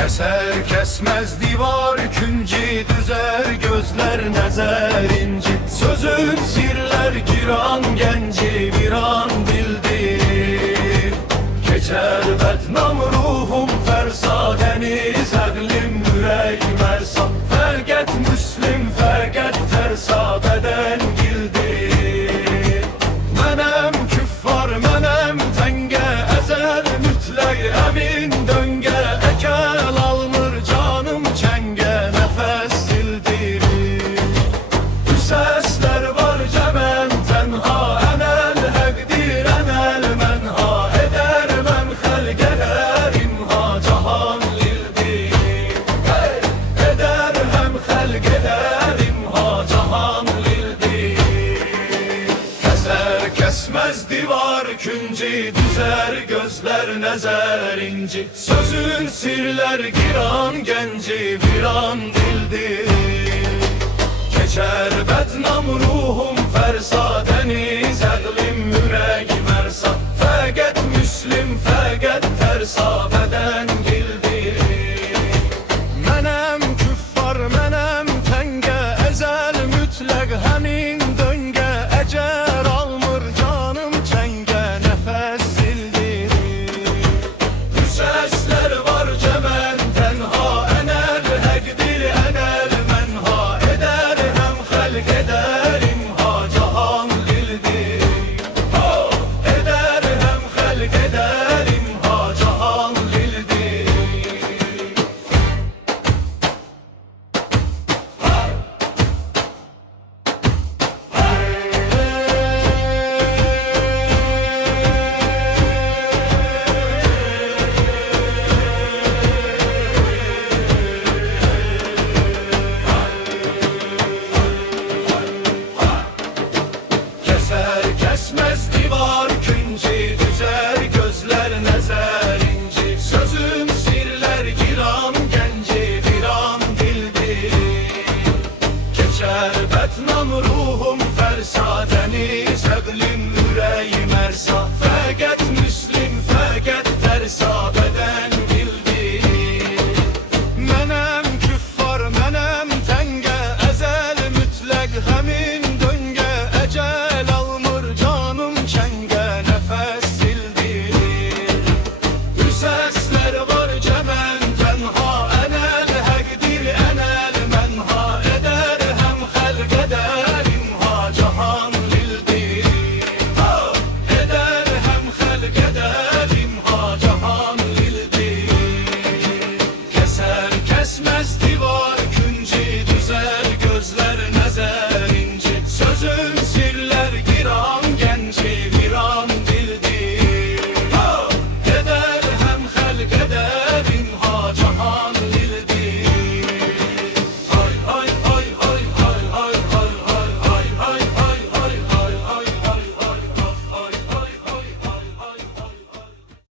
Keser kesmez divar künci, düzer gözler nezer inci. Sözün sirler giran genci, viran dildir. Geçer bednam ruhum fersa, deniz əqlim ürək mərsa. Fərq et müslim, fərq et tersa, beden gildir. Mənem küffar, mənem təngə, əzəl mütləq əmin döngə. Əkel almır canım çəngə, nəfəs sildirir. Bu səslər var cəmən tənha, ənəl həqdir, ənəl mənha. Edərməm xəlq edər imha, cahan lildir. Edərməm xəlq edər imha, cahan lildir. Kəsər kəsməz divar künci, düzər gözlər nəzər inci. Sözün sirlər giran genci, viran dildir. Keçər bednam ruhum fersa, deniz əqlim ürək mərsa. Fəqət müslim, fəqət tersa, beden gildir. Mənəm küffar, mənəm təngə, əzəl mütləq həmin döngə. Əcər almır canım çəngə, nəfəs sildirir. Bu səslər var cəmən tənha, ənəl həqdir, ənəl mənha. Edər həm xəlq edər imha, cahan lildir. Edər həm xəlq edər imha, cahan lildir. Keser kesmez divar künci, düzer gözler nezer inci. Sözüm sirler giran genci, viran dildir. Geçer bednam ruhum fersa, deniz əqlim ürək mərsa. Fəqət müslim, fəqət tersa, beden bildir. Mənəm küffar, mənəm təngə, əzəl mütləq həmin döngə. Əcəl almır canım çəngə, nəfəs sildirir. Bu səslər var cəmən tənha, ənəl həqdir, ənəl mənha. Edər həm xəlq edər imha, cahan lildir. Edər həm xəlq edər imha, cahan lildir. Keser kesmez divar künci, düzer gözler nəzər inci. Sözüm